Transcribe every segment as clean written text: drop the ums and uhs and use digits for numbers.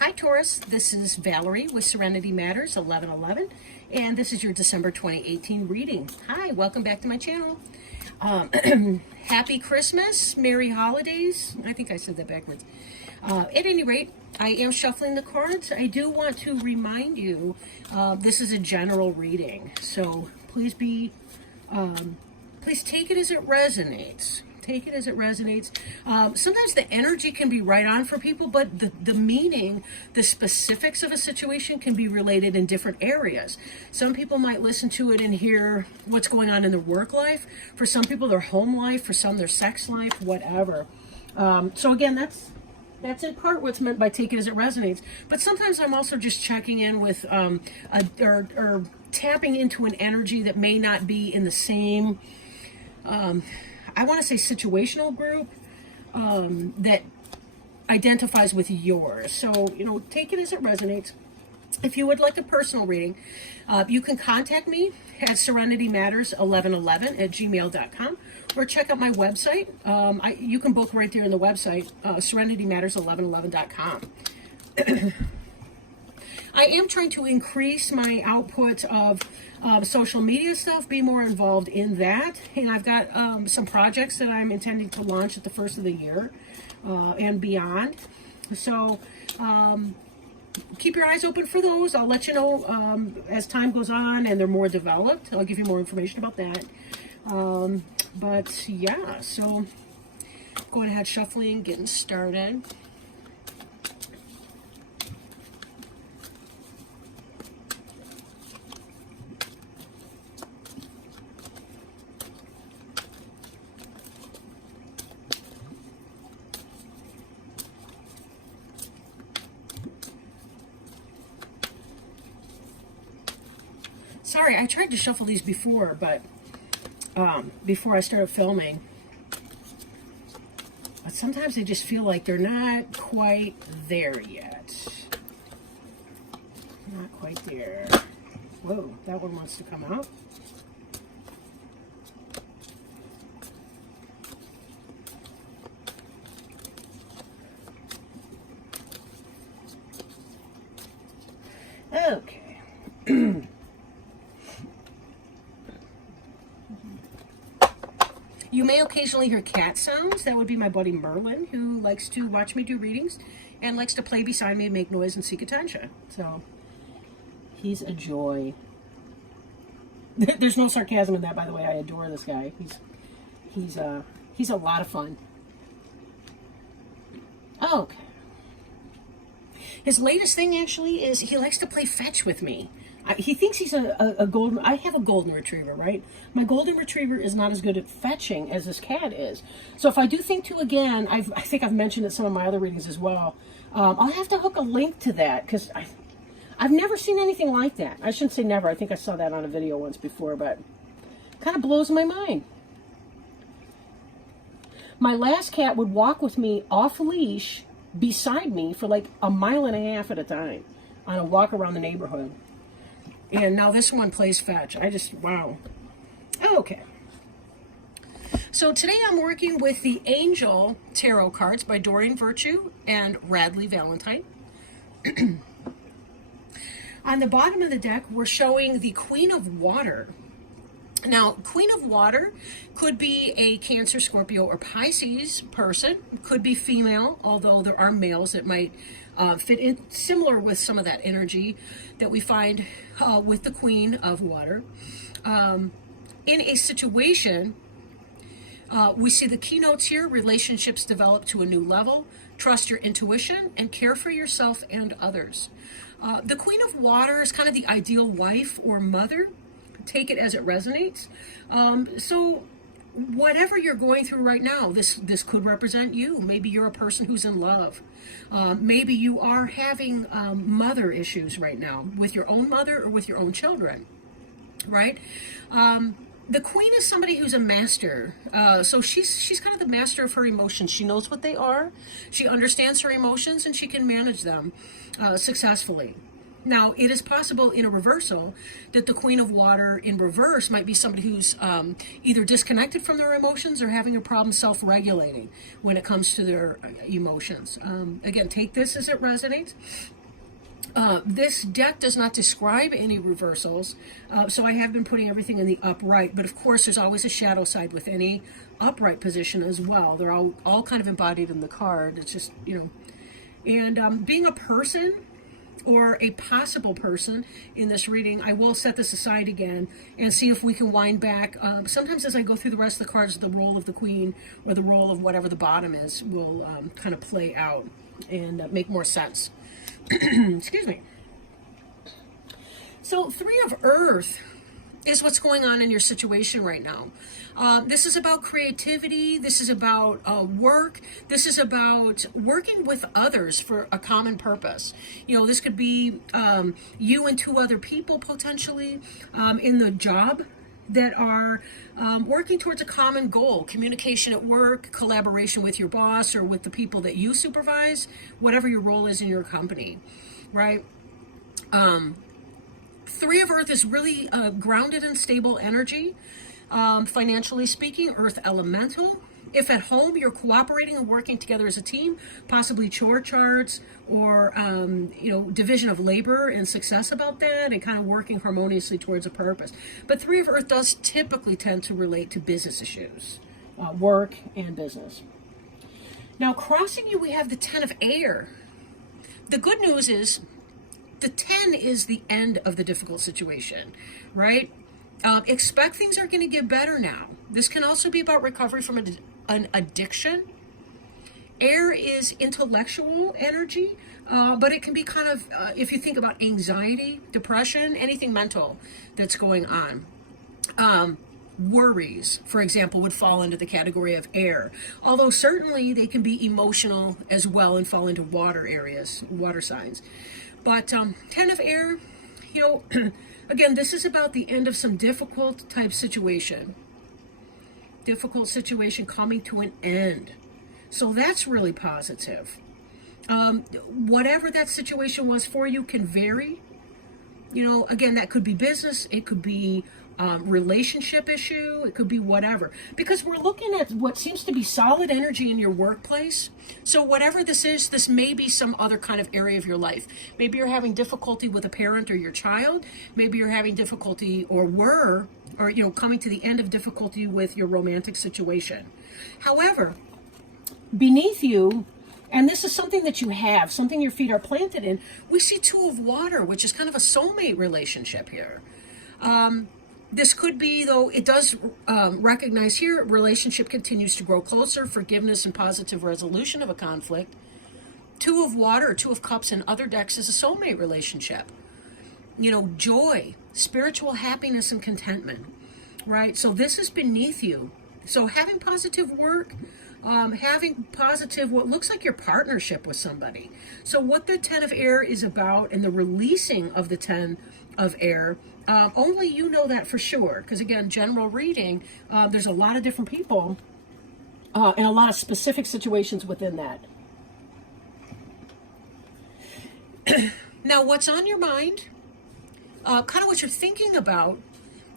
Hi Taurus, this is Valerie with Serenity Matters 1111, and this is your December 2018 reading. Hi, welcome back to my channel. Happy Christmas, Merry Holidays. I think I said that backwards. At any rate, I am shuffling the cards. I do want to remind you, this is a general reading, so please take it as it resonates. Take it as it resonates. Sometimes the energy can be right on for people, but the meaning, the specifics of a situation can be related in different areas. Some people might listen to it and hear what's going on in their work life. For some people, their home life. For some, their sex life, whatever. So again, that's in part what's meant by take it as it resonates. But sometimes I'm also just checking in with, or tapping into an energy that may not be in the same, I want to say situational group that identifies with yours. So, take it as it resonates. If you would like a personal reading, you can contact me at serenitymatters1111@gmail.com or check out my website. You can book right there in the website, serenitymatters1111.com. I am trying to increase my output of social media stuff, be more involved in that. And I've got some projects that I'm intending to launch at the first of the year and beyond. So keep your eyes open for those. I'll let you know as time goes on and they're more developed. I'll give you more information about that. But yeah, so going ahead, shuffling, getting started. Sorry, I tried to shuffle these before, but before I started filming. But sometimes I just feel like they're not quite there yet. Not quite there. Whoa, that one wants to come out. Okay. You may occasionally hear cat sounds. That would be my buddy Merlin, who likes to watch me do readings and likes to play beside me and make noise and seek attention. So he's a joy. There's no sarcasm in that, by the way. I adore this guy. He's a lot of fun. Okay. His latest thing actually is he likes to play fetch with me. He thinks he's a golden... I have a golden retriever, right? My golden retriever is not as good at fetching as this cat is. So if I do think to again, I think I've mentioned it in some of my other readings as well, I'll have to hook a link to that because I've never seen anything like that. I shouldn't say never. I think I saw that on a video once before, but kind of blows my mind. My last cat would walk with me off leash beside me for like 1.5 miles at a time on a walk around the neighborhood. And now this one plays fetch. Wow. Okay. So today I'm working with the Angel Tarot cards by Doreen Virtue and Radley Valentine. On the bottom of the deck, we're showing the Queen of Water. Now, Queen of Water could be a Cancer, Scorpio, or Pisces person. Could be female, although there are males that might fit in, similar with some of that energy that we find with the Queen of Water. In a situation, we see the keynotes here: relationships develop to a new level, trust your intuition, and care for yourself and others. The Queen of Water is kind of the ideal wife or mother. Take it as it resonates. So whatever you're going through right now, this could represent you. Maybe you're a person who's in love. Maybe you are having mother issues right now with your own mother or with your own children, right? The Queen is somebody who's a master. So she's kind of the master of her emotions. She knows what they are. She understands her emotions and she can manage them successfully. Now, it is possible in a reversal that the Queen of Water in reverse might be somebody who's either disconnected from their emotions or having a problem self-regulating when it comes to their emotions. Again, take this as it resonates. This deck does not describe any reversals, so I have been putting everything in the upright, but of course there's always a shadow side with any upright position as well. They're all kind of embodied in the card. It's just, and being a person or a possible person in this reading, I will set this aside again and see if we can wind back. Sometimes as I go through the rest of the cards, the role of the Queen or the role of whatever the bottom is will kind of play out and make more sense. Excuse me. So Three of Earth is what's going on in your situation right now. This is about creativity. This is about work. This is about working with others for a common purpose. This could be you and two other people potentially in the job that are working towards a common goal. Communication at work, collaboration with your boss or with the people that you supervise, whatever your role is in your company, right? Three of Earth is really grounded and stable energy. Financially speaking, Earth elemental. If at home you're cooperating and working together as a team, possibly chore charts or division of labor and success about that, and kind of working harmoniously towards a purpose. But Three of Earth does typically tend to relate to business issues, work and business. Now crossing you, we have the Ten of Air. The good news is the 10 is the end of the difficult situation, right? Expect things are going to get better now. This can also be about recovery from an addiction. Air is intellectual energy, but it can be kind of, if you think about anxiety, depression, anything mental that's going on. Worries, for example, would fall into the category of air, although certainly they can be emotional as well and fall into water areas, water signs. But 10 of Air, again, this is about the end of some difficult type situation. Difficult situation coming to an end. So that's really positive. Whatever that situation was for you can vary. Again, that could be business. It could be relationship issue. It could be whatever. Because we're looking at what seems to be solid energy in your workplace. So whatever this is, this may be some other kind of area of your life. Maybe you're having difficulty with a parent or your child. Maybe you're having difficulty coming to the end of difficulty with your romantic situation. However, beneath you, and this is something that you have, something your feet are planted in, we see Two of Water, which is kind of a soulmate relationship here. This could be, though, it does recognize here, relationship continues to grow closer, forgiveness and positive resolution of a conflict. Two of Water, Two of Cups in other decks is a soulmate relationship. Joy, spiritual happiness and contentment, right? So this is beneath you. So having positive work, having positive, what looks like your partnership with somebody. So what the 10 of Air is about and the releasing of the 10 of Air, only you know that for sure. Because again, general reading, there's a lot of different people and a lot of specific situations within that. Now, what's on your mind, kind of what you're thinking about,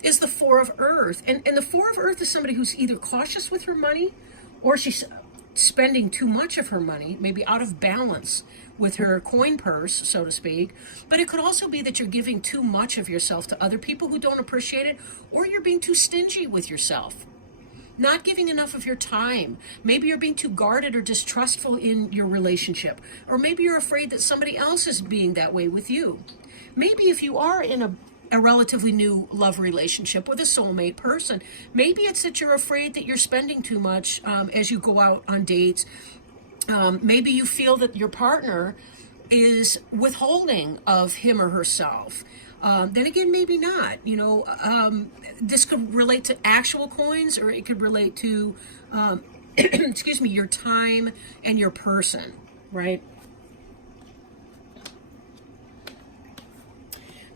is the Four of Earth. And the Four of Earth is somebody who's either cautious with her money or she's spending too much of her money, maybe out of balance with her coin purse, so to speak. But it could also be that you're giving too much of yourself to other people who don't appreciate it, or you're being too stingy with yourself. Not giving enough of your time. Maybe you're being too guarded or distrustful in your relationship. Or maybe you're afraid that somebody else is being that way with you. Maybe if you are in a relatively new love relationship with a soulmate person, maybe it's that you're afraid that you're spending too much as you go out on dates. Maybe you feel that your partner is withholding of him or herself. Then again, maybe not. This could relate to actual coins, or it could relate to, excuse me, your time and your person, right?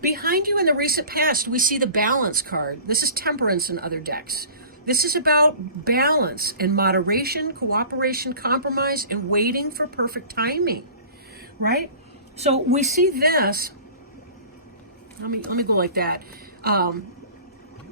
Behind you in the recent past, we see the Balance card. This is Temperance in other decks. This is about balance and moderation, cooperation, compromise, and waiting for perfect timing, right? So we see this Let me go like that.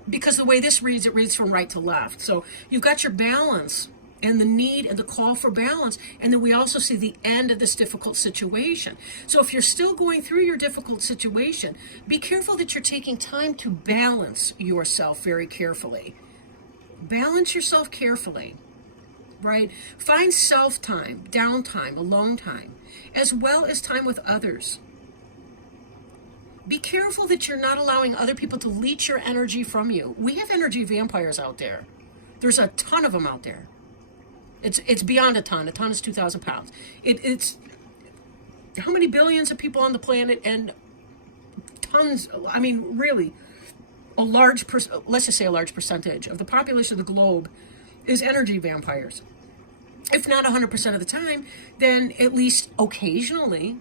Because the way this reads, it reads from right to left. So you've got your balance and the need and the call for balance. And then we also see the end of this difficult situation. So if you're still going through your difficult situation, be careful that you're taking time to balance yourself very carefully. Balance yourself carefully, right? Find self-time, downtime, alone time, as well as time with others. Be careful that you're not allowing other people to leech your energy from you. We have energy vampires out there. There's a ton of them out there. It's beyond a ton. A ton is 2,000 pounds. It's how many billions of people on the planet, and tons, I mean, really, let's just say a large percentage of the population of the globe is energy vampires. If not 100% of the time, then at least occasionally.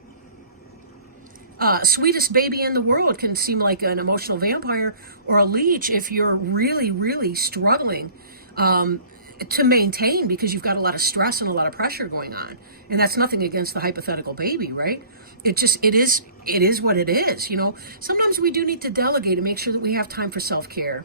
Sweetest baby in the world can seem like an emotional vampire or a leech if you're really, really struggling to maintain, because you've got a lot of stress and a lot of pressure going on. And that's nothing against the hypothetical baby, right? It is what it is. Sometimes we do need to delegate and make sure that we have time for self-care.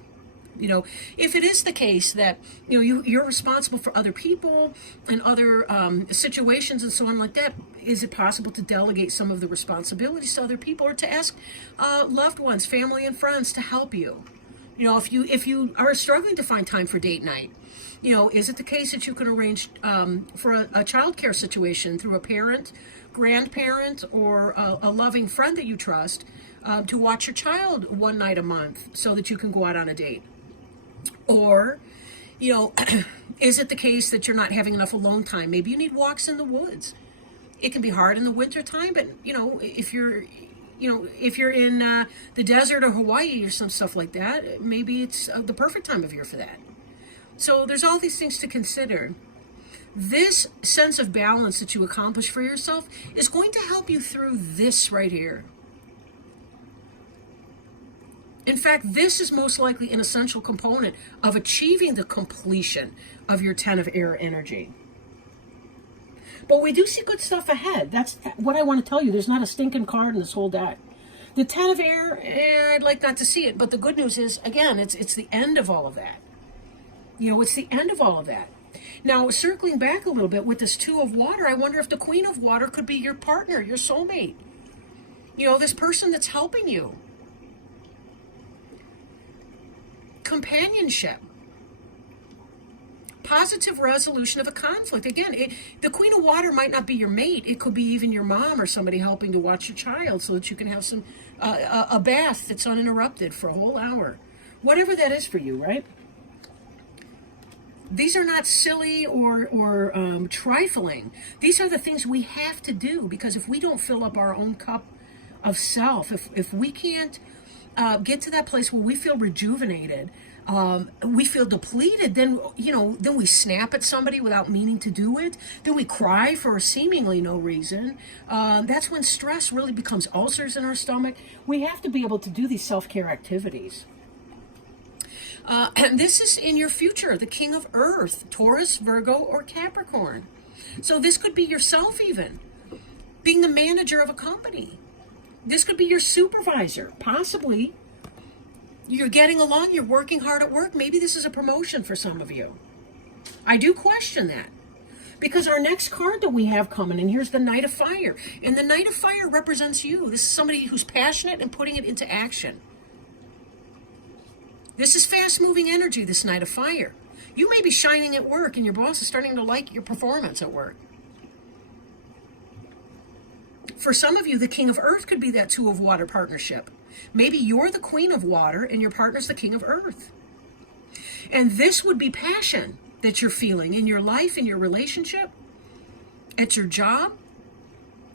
If it is the case that you're responsible for other people and other situations and so on like that, is it possible to delegate some of the responsibilities to other people, or to ask loved ones, family and friends to help you? If you are struggling to find time for date night, is it the case that you can arrange for a child care situation through a parent, grandparent, or a loving friend that you trust to watch your child one night a month so that you can go out on a date? Or, is it the case that you're not having enough alone time? Maybe you need walks in the woods. It can be hard in the winter time, but if you're in the desert or Hawaii or some stuff like that, maybe it's the perfect time of year for that. So there's all these things to consider. This sense of balance that you accomplish for yourself is going to help you through this right here. In fact, this is most likely an essential component of achieving the completion of your 10 of air energy. But we do see good stuff ahead. That's what I want to tell you. There's not a stinking card in this whole deck. The 10 of air, I'd like not to see it. But the good news is, again, it's the end of all of that. It's the end of all of that. Now, circling back a little bit with this 2 of water, I wonder if the Queen of Water could be your partner, your soulmate. This person that's helping you. Companionship. Positive resolution of a conflict. Again, the Queen of Water might not be your mate. It could be even your mom or somebody helping to watch your child so that you can have some a bath that's uninterrupted for a whole hour. Whatever that is for you, right? These are not silly or trifling. These are the things we have to do, because if we don't fill up our own cup of self, if we can't get to that place where we feel rejuvenated, we feel depleted, then we snap at somebody without meaning to do it. Then we cry for seemingly no reason. That's when stress really becomes ulcers in our stomach. We have to be able to do these self-care activities. And this is in your future, the King of Earth, Taurus, Virgo, or Capricorn. So this could be yourself even, being the manager of a company. This could be your supervisor, possibly. You're getting along, you're working hard at work. Maybe this is a promotion for some of you. I do question that, because our next card that we have coming in, here's the Knight of Fire. And the Knight of Fire represents you. This is somebody who's passionate and putting it into action. This is fast-moving energy, this Knight of Fire. You may be shining at work and your boss is starting to like your performance at work. For some of you, the King of Earth could be that 2 of Water partnership. Maybe you're the Queen of Water and your partner's the King of Earth. And this would be passion that you're feeling in your life, in your relationship, at your job.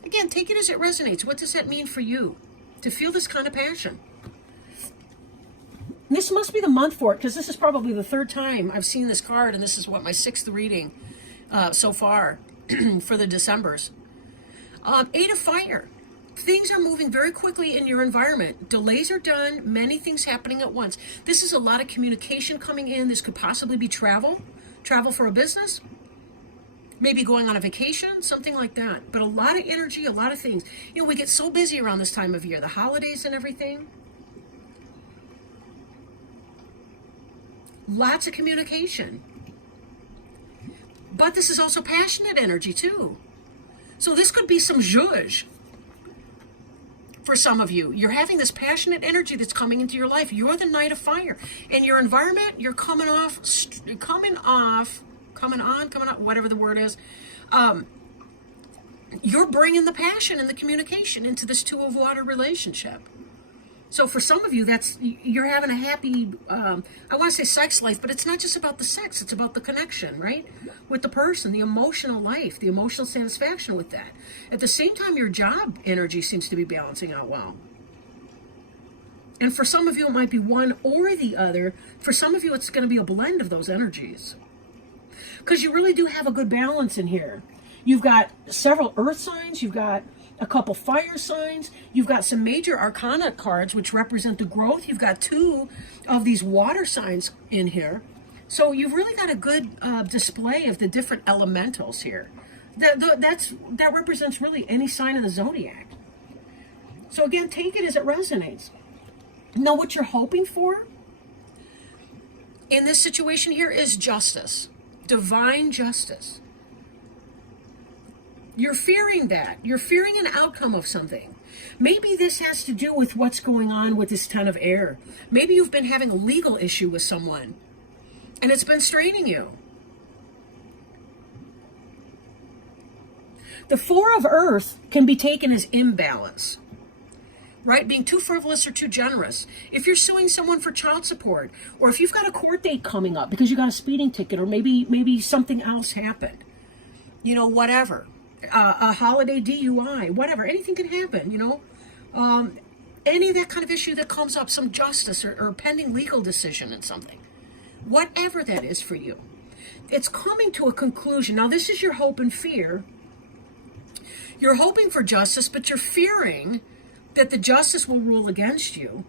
Again, take it as it resonates. What does that mean for you to feel this kind of passion? This must be the month for it, because this is probably the 3rd time I've seen this card, and this is what, my 6th reading so far for the Decembers. 8 of Fire. Things are moving very quickly in your environment. Delays are done. Many things happening at once. This is a lot of communication coming in. This could possibly be travel for a business, maybe going on a vacation, something like that. But a lot of energy, a lot of things. We get so busy around this time of year, the holidays and everything. Lots of communication. But this is also passionate energy too. So this could be some zhuzh for some of you. You're having this passionate energy that's coming into your life. You're the Knight of Fire. In your environment, you're coming on, whatever the word is. You're bringing the passion and the communication into this Two of Water relationship. So for some of you, you're having a happy, I want to say sex life, but it's not just about the sex. It's about the connection, right? With the person, the emotional life, the emotional satisfaction with that. At the same time, your job energy seems to be balancing out well. And for some of you, it might be one or the other. For some of you, it's going to be a blend of those energies. Because you really do have a good balance in here. You've got several earth signs. You've got a couple fire signs. You've got some major arcana cards, which represent the growth. You've got 2 of these water signs in here. So you've really got a good display of the different elementals here. That represents really any sign of the zodiac. So again, take it as it resonates. Know what you're hoping for in this situation here is justice, divine justice. You're fearing that. You're fearing an outcome of something. Maybe this has to do with what's going on with this Ten of Air. Maybe you've been having a legal issue with someone, and it's been straining you. The Four of Earth can be taken as imbalance, right? Being too frivolous or too generous. If you're suing someone for child support, or if you've got a court date coming up because you got a speeding ticket, or maybe something else happened, whatever. A holiday DUI, whatever, anything can happen, any of that kind of issue that comes up, some justice or pending legal decision in something, whatever that is for you, it's coming to a conclusion. Now, this is your hope and fear. You're hoping for justice, but you're fearing that the justice will rule against you.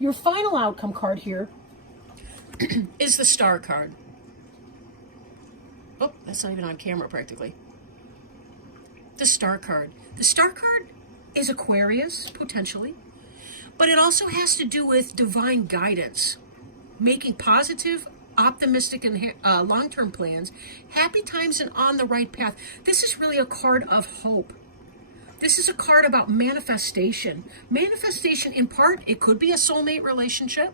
Your final outcome card here is the Star card. Oh, that's not even on camera practically. The Star card. The Star card is Aquarius, potentially, but it also has to do with divine guidance, making positive, optimistic, and long-term plans, happy times, and on the right path. This is really a card of hope. This is a card about manifestation. Manifestation, in part, it could be a soulmate relationship,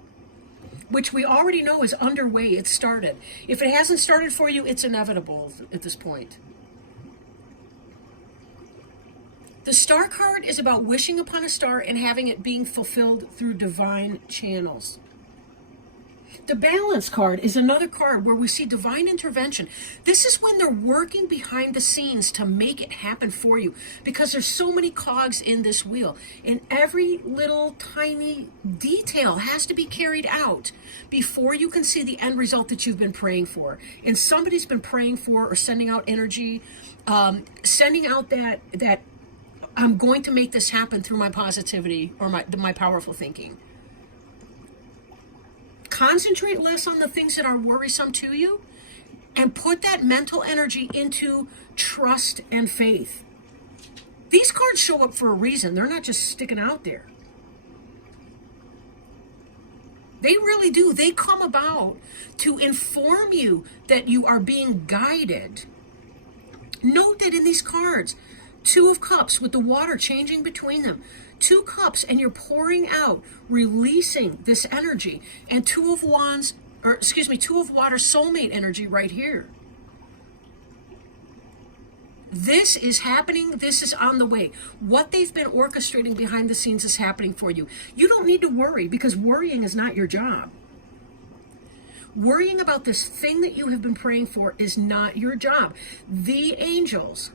which we already know is underway. It's started. If it hasn't started for you, it's inevitable at this point. The Star card is about wishing upon a star and having it being fulfilled through divine channels. The Balance card is another card where we see divine intervention. This is when they're working behind the scenes to make it happen for you, because there's so many cogs in this wheel, and every little tiny detail has to be carried out before you can see the end result that you've been praying for. And somebody's been praying for or sending out energy, sending out that I'm going to make this happen through my positivity or my powerful thinking. Concentrate less on the things that are worrisome to you and put that mental energy into trust and faith. These cards show up for a reason. They're not just sticking out there. They really do. They come about to inform you that you are being guided. Note that in these cards, 2 of Cups with the water changing between them. 2 cups, and you're pouring out, releasing this energy. And 2 of Wands, 2 of Water soulmate energy right here. This is happening. This is on the way. What they've been orchestrating behind the scenes is happening for you. You don't need to worry, because worrying is not your job. Worrying about this thing that you have been praying for is not your job. The angels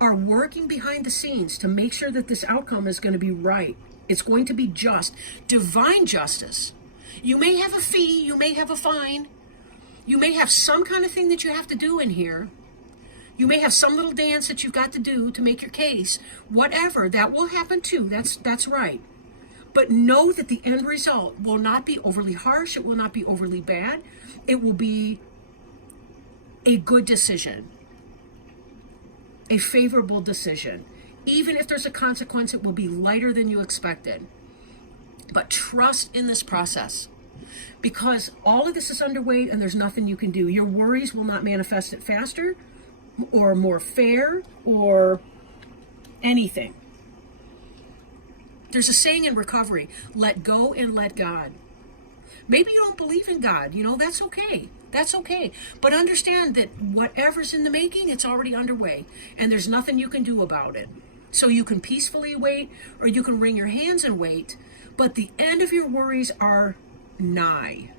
are working behind the scenes to make sure that this outcome is going to be right. It's going to be just. Divine justice. You may have a fee, you may have a fine, you may have some kind of thing that you have to do in here. You may have some little dance that you've got to do to make your case. Whatever, that will happen too. That's right. But know that the end result will not be overly harsh. It will not be overly bad. It will be a good decision. A favorable decision. Even if there's a consequence, it will be lighter than you expected. But trust in this process, because all of this is underway and there's nothing you can do. Your worries will not manifest it faster or more fair or anything. There's a saying in recovery, let go and let God. Maybe you don't believe in God, that's okay. That's okay. But understand that whatever's in the making, it's already underway, and there's nothing you can do about it. So you can peacefully wait, or you can wring your hands and wait, but the end of your worries are nigh.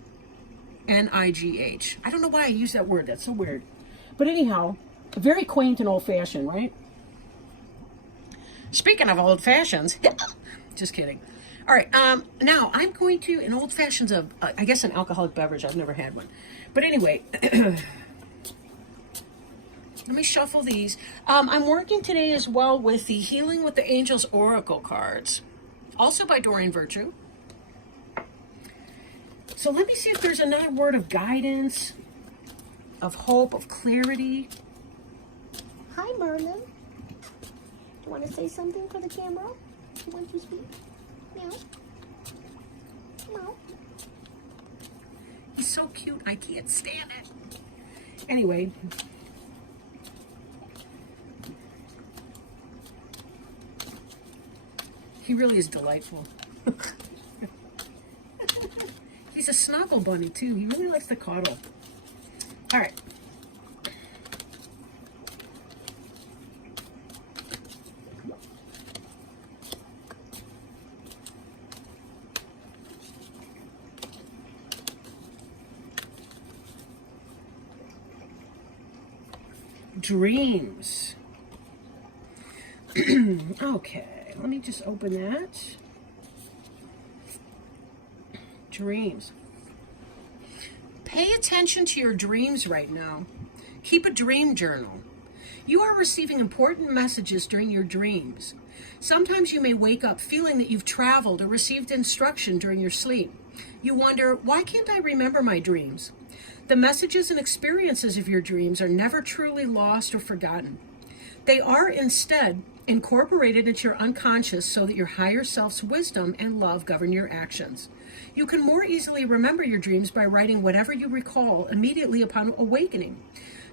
N-I-G-H. I don't know why I use that word. That's so weird. But anyhow, very quaint and old-fashioned, right? Speaking of old fashions, just kidding. All right, now I'm going to, an old fashioned's I guess an alcoholic beverage. I've never had one. But anyway, let me shuffle these. I'm working today as well with the Healing with the Angels Oracle cards, also by Doreen Virtue. So let me see if there's another word of guidance, of hope, of clarity. Hi, Merlin. Do you want to say something for the camera? You want to speak? Meow. Meow. He's so cute, I can't stand it. Anyway. He really is delightful. He's a snuggle bunny, too. He really likes to cuddle. All right. Dreams. Okay, let me just open that. Dreams. Pay attention to your dreams right now. Keep a dream journal. You are receiving important messages during your dreams. Sometimes you may wake up feeling that you've traveled or received instruction during your sleep. You wonder, why can't I remember my dreams? The messages and experiences of your dreams are never truly lost or forgotten. They are instead incorporated into your unconscious so that your higher self's wisdom and love govern your actions. You can more easily remember your dreams by writing whatever you recall immediately upon awakening.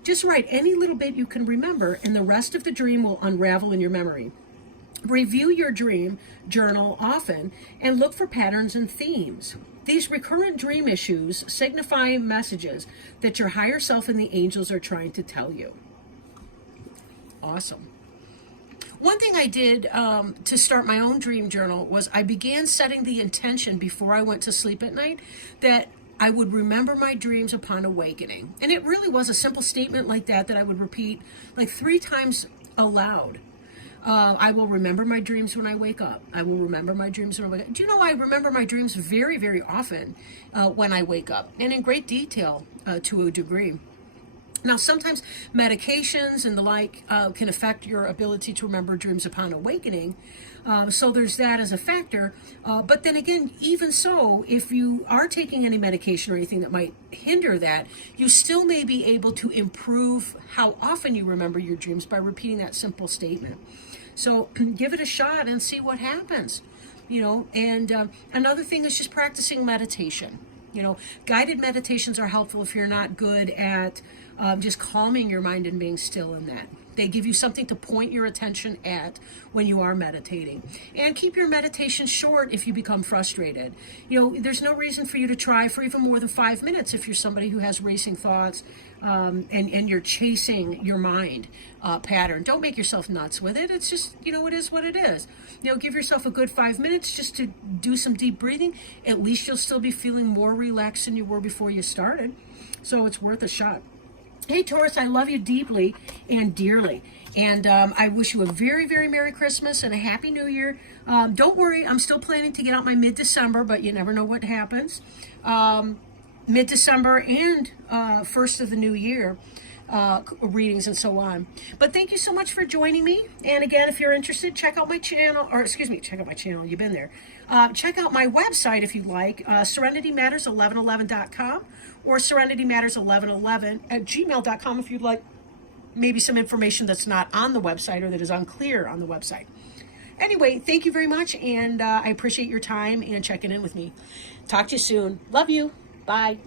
Just write any little bit you can remember, and the rest of the dream will unravel in your memory. Review your dream journal often and look for patterns and themes. These recurrent dream issues signify messages that your higher self and the angels are trying to tell you. Awesome. One thing I did to start my own dream journal was I began setting the intention before I went to sleep at night that I would remember my dreams upon awakening. And it really was a simple statement like that I would repeat like 3 times aloud. I will remember my dreams when I wake up. I will remember my dreams when I wake up. Do you know I remember my dreams very, very often when I wake up, and in great detail to a degree. Now, sometimes medications and the like can affect your ability to remember dreams upon awakening. So there's that as a factor. But then again, even so, if you are taking any medication or anything that might hinder that, you still may be able to improve how often you remember your dreams by repeating that simple statement. So give it a shot and see what happens. And another thing is just practicing meditation. Guided meditations are helpful if you're not good at just calming your mind and being still in that. They give you something to point your attention at when you are meditating. And keep your meditation short if you become frustrated. There's no reason for you to try for even more than 5 minutes if you're somebody who has racing thoughts and you're chasing your mind pattern. Don't make yourself nuts with it. It's just, it is what it is. Give yourself a good 5 minutes just to do some deep breathing. At least you'll still be feeling more relaxed than you were before you started. So it's worth a shot. Hey, Taurus, I love you deeply and dearly. And I wish you a very, very Merry Christmas and a Happy New Year. Don't worry, I'm still planning to get out my mid-December, but you never know what happens. Mid-December and first of the new year readings and so on. But thank you so much for joining me. And again, if you're interested, check out my channel, check out my channel, you've been there. Check out my website if you'd like, serenitymatters1111.com or serenitymatters1111 at gmail.com if you'd like maybe some information that's not on the website or that is unclear on the website. Anyway, thank you very much, and I appreciate your time and checking in with me. Talk to you soon. Love you. Bye.